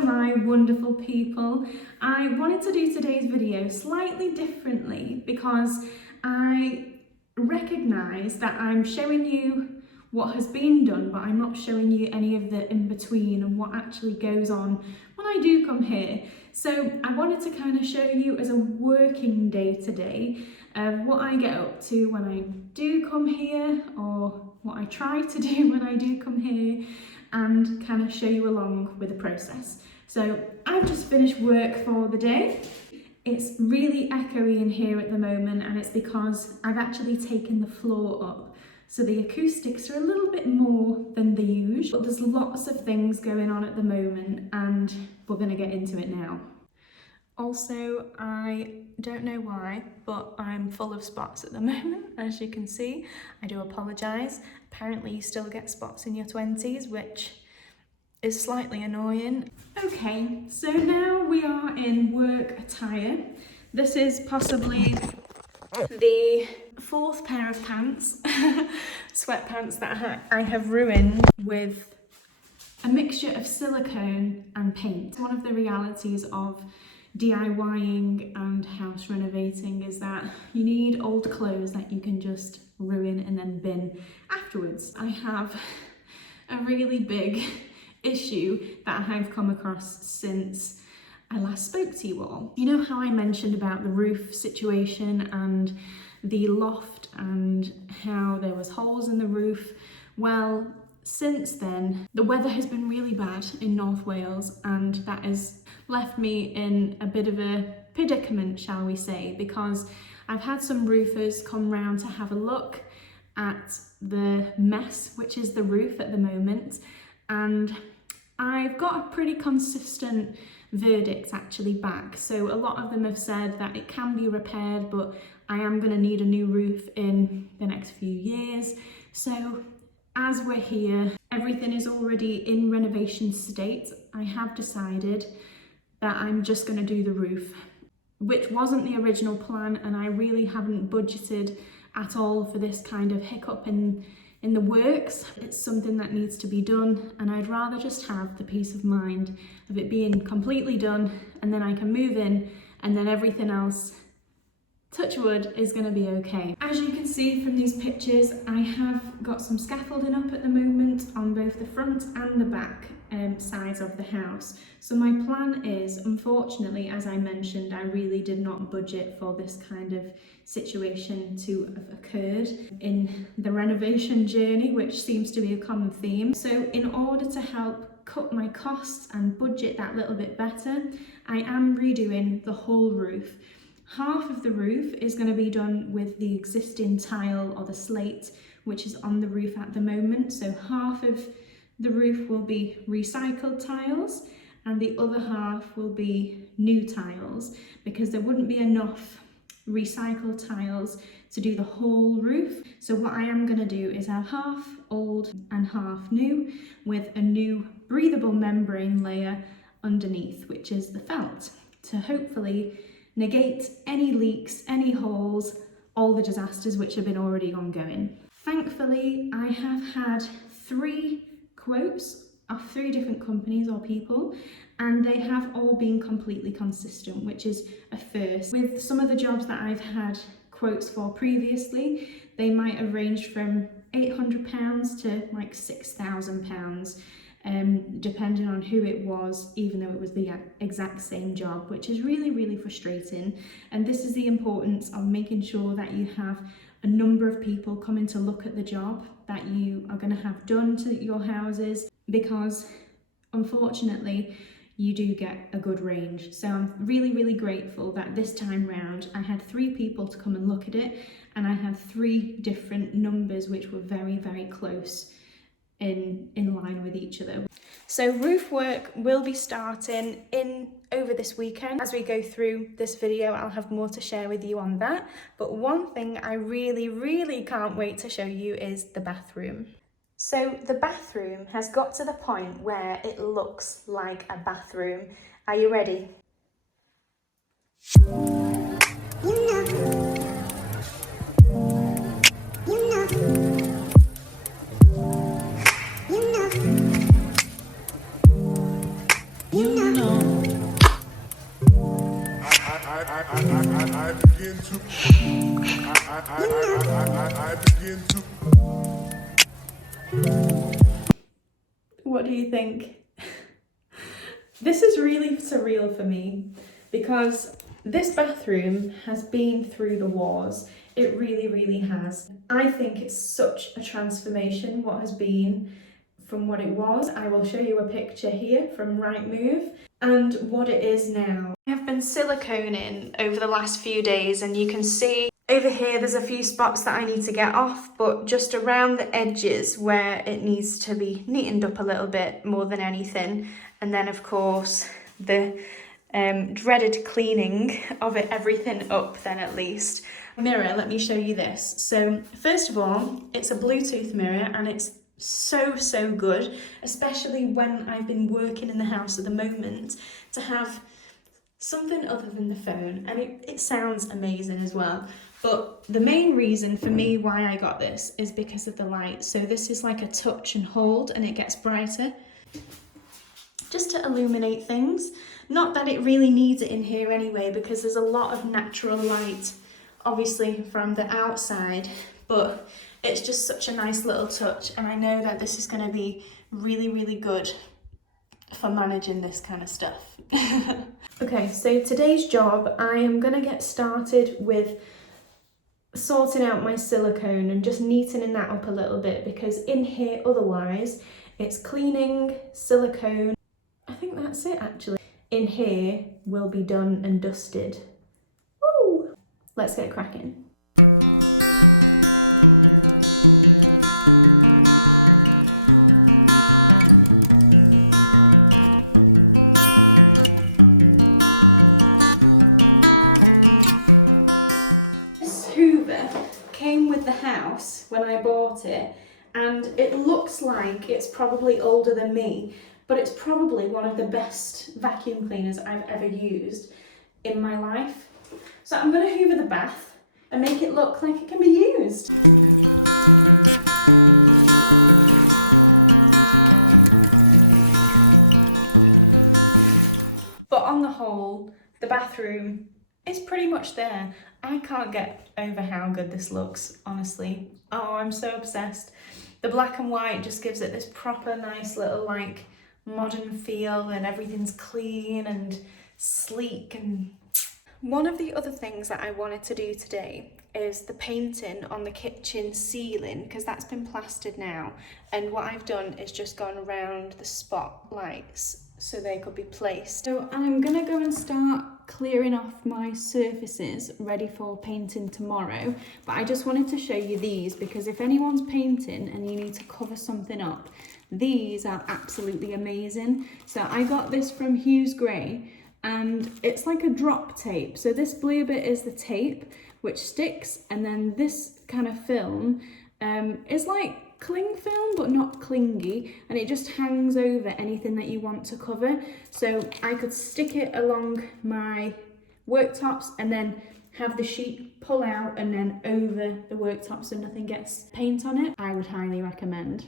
Hello my wonderful people. I wanted to do today's video slightly differently because I recognise that I'm showing you what has been done, but I'm not showing you any of the in-between and what actually goes on when I do come here. So I wanted to kind of show you as a working day today of what I get up to when I do come here, or what I try to do when I do come here, and kind of show you along with the process. So I've just finished work for the day. It's really echoey in here at the moment, and it's because I've actually taken the floor up. So the acoustics are a little bit more than the usual, but there's lots of things going on at the moment and we're gonna get into it now. Also, I don't know why, but I'm full of spots at the moment, as you can see. I do apologise. Apparently you still get spots in your 20s, which is slightly annoying. Okay, so now we are in work attire. This is possibly the fourth pair of pants, sweatpants that I have ruined with a mixture of silicone and paint. One of the realities of DIYing and house renovating is that you need old clothes that you can just ruin and then bin afterwards. I have a really big issue that I've come across since I last spoke to you all. You know how I mentioned about the roof situation and the loft and how there was holes in the roof? Well, since then, the weather has been really bad in North Wales, and that has left me in a bit of a predicament, shall we say, because I've had some roofers come round to have a look at the mess, which is the roof at the moment, and I've got a pretty consistent verdict actually back. So a lot of them have said that it can be repaired, but I am going to need a new roof in the next few years. So as we're here, everything is already in renovation state. I have decided that I'm just going to do the roof, which wasn't the original plan, and I really haven't budgeted at all for this kind of hiccup in the works. It's something that needs to be done, and I'd rather just have the peace of mind of it being completely done, and then I can move in, and then everything else, touch wood, is going to be okay. As you can see from these pictures, I have got some scaffolding up at the moment on both the front and the back sides of the house. So my plan is, unfortunately, as I mentioned, I really did not budget for this kind of situation to have occurred in the renovation journey, which seems to be a common theme. So in order to help cut my costs and budget that little bit better, I am redoing the whole roof. Half of the roof is going to be done with the existing tile or the slate, which is on the roof at the moment. So half of the roof will be recycled tiles and the other half will be new tiles, because there wouldn't be enough recycled tiles to do the whole roof. So what I am going to do is have half old and half new, with a new breathable membrane layer underneath, which is the felt, to hopefully negate any leaks, any holes, all the disasters which have been already ongoing. Thankfully, I have had 3 quotes of 3 different companies or people, and they have all been completely consistent, which is a first. With some of the jobs that I've had quotes for previously, they might have ranged from £800 to like £6,000. Depending on who it was, even though it was the exact same job, which is really, really frustrating. And this is the importance of making sure that you have a number of people coming to look at the job that you are going to have done to your houses, because unfortunately you do get a good range. So I'm really, really grateful that this time round I had 3 people to come and look at it, and I had 3 different numbers which were very, very close in line with each other. So roof work will be starting over this weekend. As we go through this video, I'll have more to share with you on that. But one thing I really, really can't wait to show you is the bathroom. So the bathroom has got to the point where it looks like a bathroom. Are you ready? You know What do you think? This is really surreal for me because this bathroom has been through the wars. It really, really has. I think it's such a transformation what has been from what it was. I will show you a picture here from Rightmove and what it is now. I've been siliconing over the last few days and you can see over here there's a few spots that I need to get off, but just around the edges where it needs to be neatened up a little bit more than anything. And then of course the dreaded cleaning of it, everything up then at least. Mirror, let me show you this. So first of all, it's a Bluetooth mirror and it's so good, especially when I've been working in the house at the moment, to have something other than the phone, and it sounds amazing as well. But the main reason for me why I got this is because of the light. So this is like a touch and hold and it gets brighter just to illuminate things. Not that it really needs it in here anyway, because there's a lot of natural light obviously from the outside, but it's just such a nice little touch, and I know that this is going to be really good for managing this kind of stuff. Okay, so today's job, I am going to get started with sorting out my silicone and just neatening that up a little bit, because in here otherwise it's cleaning, silicone. I think that's it actually. In here will be done and dusted. Woo! Let's get cracking. When I bought it, and it looks like it's probably older than me, but it's probably one of the best vacuum cleaners I've ever used in my life. So I'm going to hoover the bath and make it look like it can be used. But on the whole, the bathroom is pretty much there. I can't get over how good this looks, honestly. Oh, I'm so obsessed. The black and white just gives it this proper nice little like modern feel, and everything's clean and sleek. And one of the other things that I wanted to do today is the painting on the kitchen ceiling, because that's been plastered now, and what I've done is just gone around the spotlights so they could be placed. So I'm gonna go and start clearing off my surfaces ready for painting tomorrow, but I just wanted to show you these, because if anyone's painting and you need to cover something up, these are absolutely amazing. So I got this from Hughes Gray, and it's like a drop tape. So this blue bit is the tape which sticks, and then this kind of film is like cling film but not clingy, and it just hangs over anything that you want to cover. So I could stick it along my worktops and then have the sheet pull out and then over the worktop so nothing gets paint on it. I would highly recommend.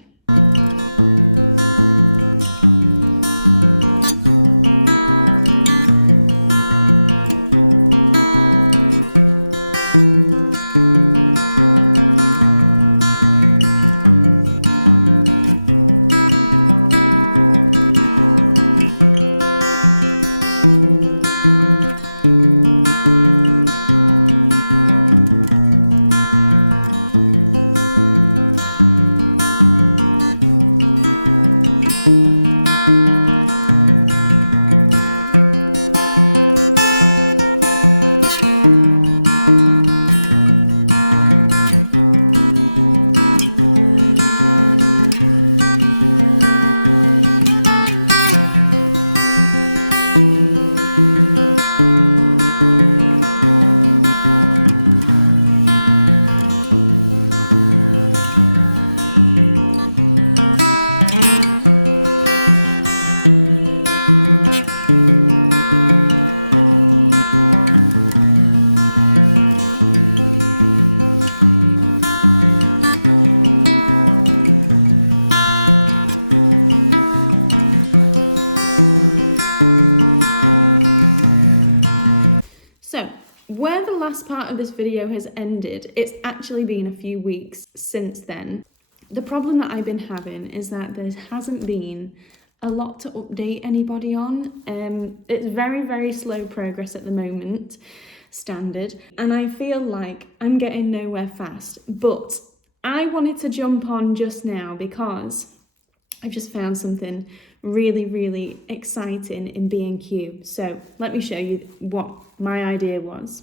last part of this video has ended, it's actually been a few weeks since then. The problem that I've been having is that there hasn't been a lot to update anybody on. It's very, very slow progress at the moment, standard, and I feel like I'm getting nowhere fast. But I wanted to jump on just now because I've just found something really, really exciting in B&Q. So let me show you what my idea was.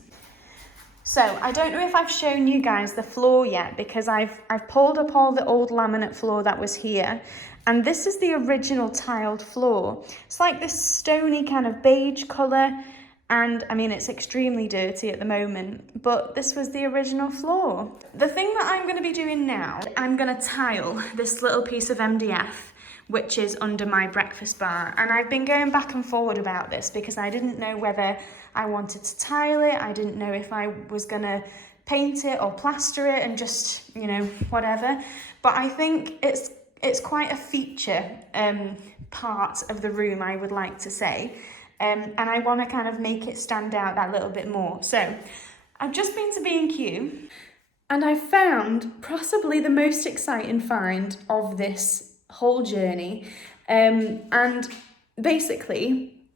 So I don't know if I've shown you guys the floor yet, because I've pulled up all the old laminate floor that was here, and this is the original tiled floor. It's like this stony kind of beige colour, and I mean it's extremely dirty at the moment, but this was the original floor. The thing that I'm going to be doing now, I'm going to tile this little piece of MDF which is under my breakfast bar, and I've been going back and forward about this because I didn't know whether I wanted to tile it. I didn't know if I was gonna paint it or plaster it and just, you know, whatever. But I think it's quite a feature part of the room, I would like to say, and I want to kind of make it stand out that little bit more. So I've just been to B&Q and I found possibly the most exciting find of this whole journey, and basically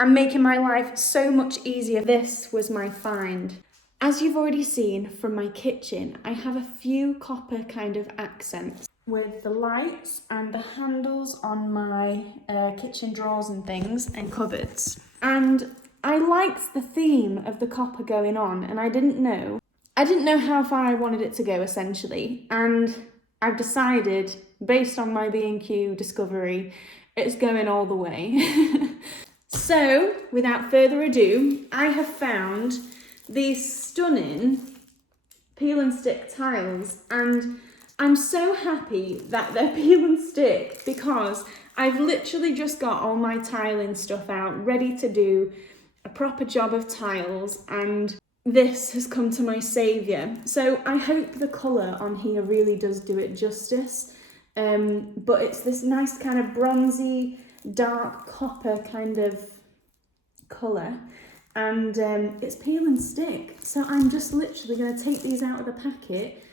I'm making my life so much easier. This was my find. As you've already seen from my kitchen, I have a few copper kind of accents with the lights and the handles on my kitchen drawers and things and cupboards, and I liked the theme of the copper going on, and I didn't know how far I wanted it to go essentially, and I've decided, based on my B&Q discovery, it's going all the way. So, without further ado, I have found these stunning peel and stick tiles, and I'm so happy that they're peel and stick because I've literally just got all my tiling stuff out, ready to do a proper job of tiles, and this has come to my saviour. So I hope the colour on here really does do it justice. But it's this nice kind of bronzy, dark copper kind of colour. And it's peel and stick. So I'm just literally going to take these out of the packet,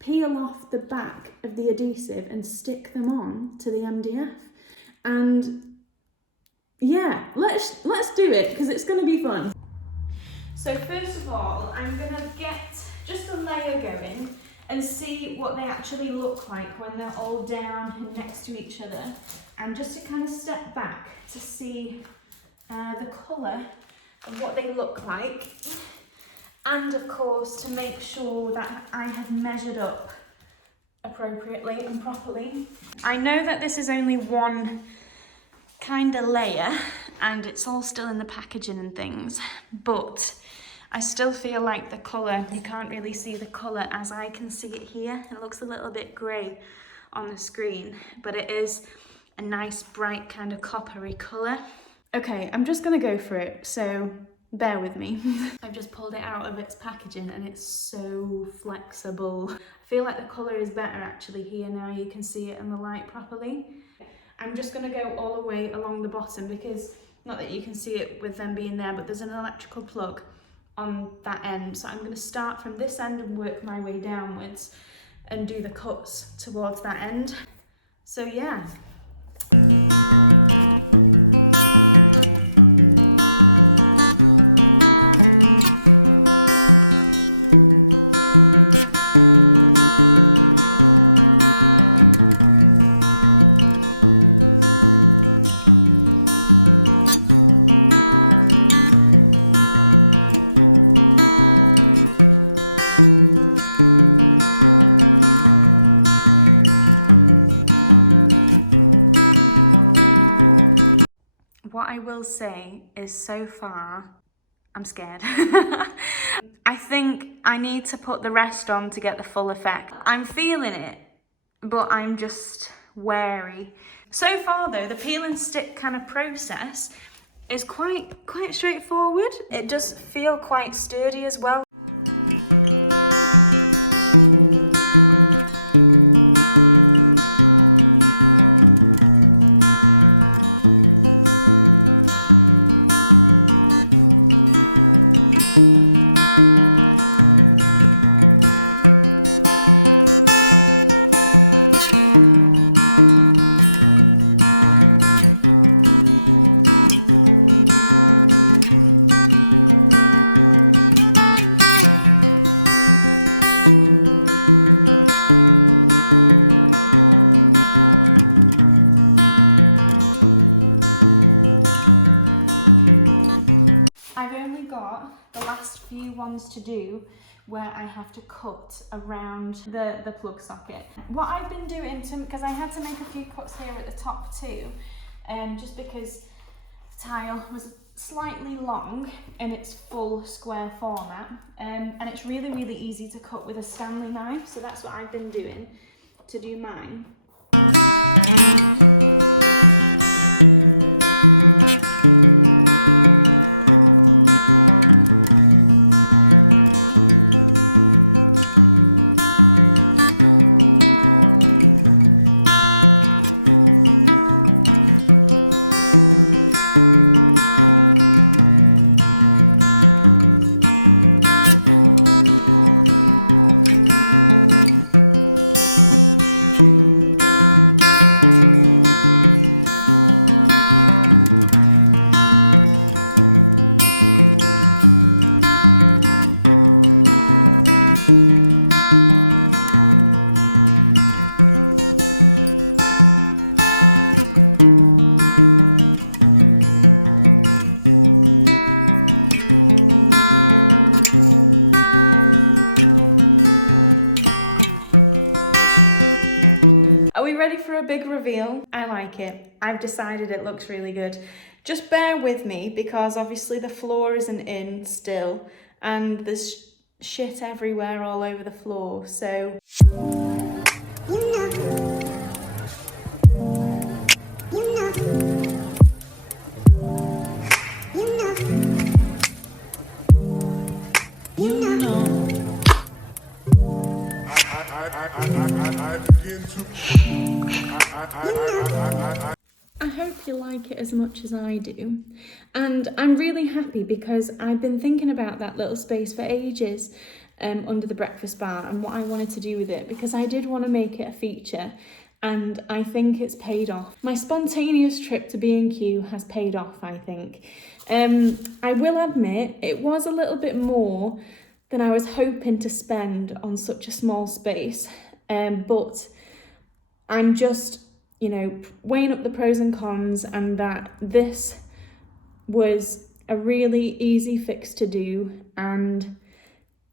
peel off the back of the adhesive and stick them on to the MDF. And yeah, let's do it because it's going to be fun. So first of all, I'm going to get just a layer going and see what they actually look like when they're all down and next to each other, and just to kind of step back to see the colour of what they look like, and of course to make sure that I have measured up appropriately and properly. I know that this is only one kind of layer and it's all still in the packaging and things, but I still feel like the colour, you can't really see the colour as I can see it here. It looks a little bit grey on the screen, but it is a nice bright kind of coppery colour. Okay, I'm just going to go for it, so bear with me. I've just pulled it out of its packaging and it's so flexible. I feel like the colour is better actually here now, you can see it in the light properly. I'm just going to go all the way along the bottom because, not that you can see it with them being there, but there's an electrical plug on that end. So I'm going to start from this end and work my way downwards and do the cuts towards that end. So yeah. What I will say is so far, I'm scared. I think I need to put the rest on to get the full effect. I'm feeling it, but I'm just wary. So far though, the peel and stick kind of process is quite straightforward. It does feel quite sturdy as well. ones to do where I have to cut around the plug socket. What I've been doing, because I had to make a few cuts here at the top too, just because the tile was slightly long in its full square format, and it's really, really easy to cut with a Stanley knife, so that's what I've been doing to do mine. Big reveal. I like it. I've decided it looks really good. Just bear with me because obviously the floor isn't in still and there's shit everywhere all over the floor, so I hope you like it as much as I do, and I'm really happy because I've been thinking about that little space for ages under the breakfast bar and what I wanted to do with it, because I did want to make it a feature and I think it's paid off. My spontaneous trip to B&Q has paid off, I think. I will admit it was a little bit more than I was hoping to spend on such a small space, but I'm just, you know, weighing up the pros and cons, and that this was a really easy fix to do and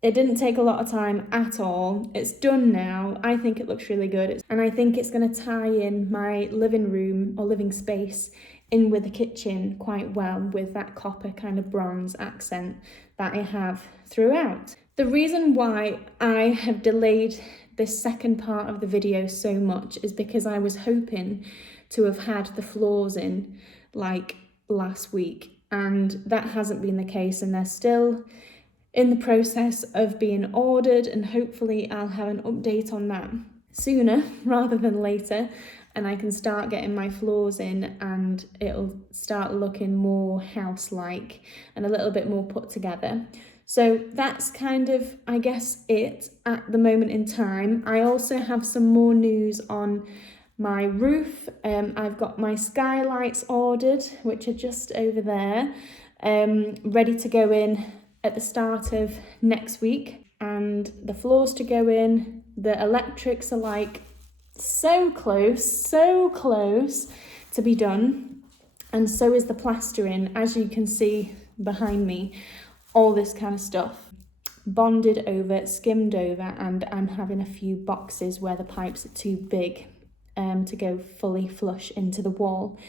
it didn't take a lot of time at all. It's done now. I think it looks really good, and I think it's going to tie in my living room or living space in with the kitchen quite well with that copper kind of bronze accent that I have throughout. The reason why I have delayed this second part of the video so much is because I was hoping to have had the floors in like last week, and that hasn't been the case, and they're still in the process of being ordered, and hopefully I'll have an update on that sooner rather than later, and I can start getting my floors in and it'll start looking more house-like and a little bit more put together. So that's kind of, I guess, it at the moment in time. I also have some more news on my roof. I've got my skylights ordered, which are just over there, ready to go in at the start of next week, and the floors to go in. The electrics are like so close to be done, and so is the plastering, as you can see behind me. All this kind of stuff bonded over, skimmed over, and I'm having a few boxes where the pipes are too big to go fully flush into the wall.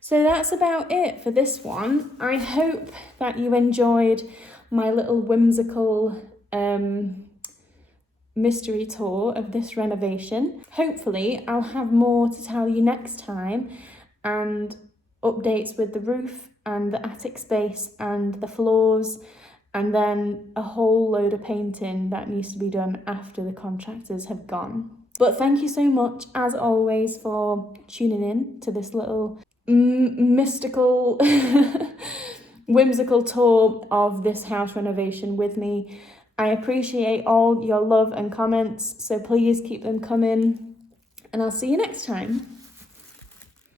So that's about it for this one. I hope that you enjoyed my little whimsical mystery tour of this renovation. Hopefully I'll have more to tell you next time, and updates with the roof and the attic space and the floors, and then a whole load of painting that needs to be done after the contractors have gone. But thank you so much, as always, for tuning in to this little mystical, whimsical tour of this house renovation with me. I appreciate all your love and comments, so please keep them coming, and I'll see you next time.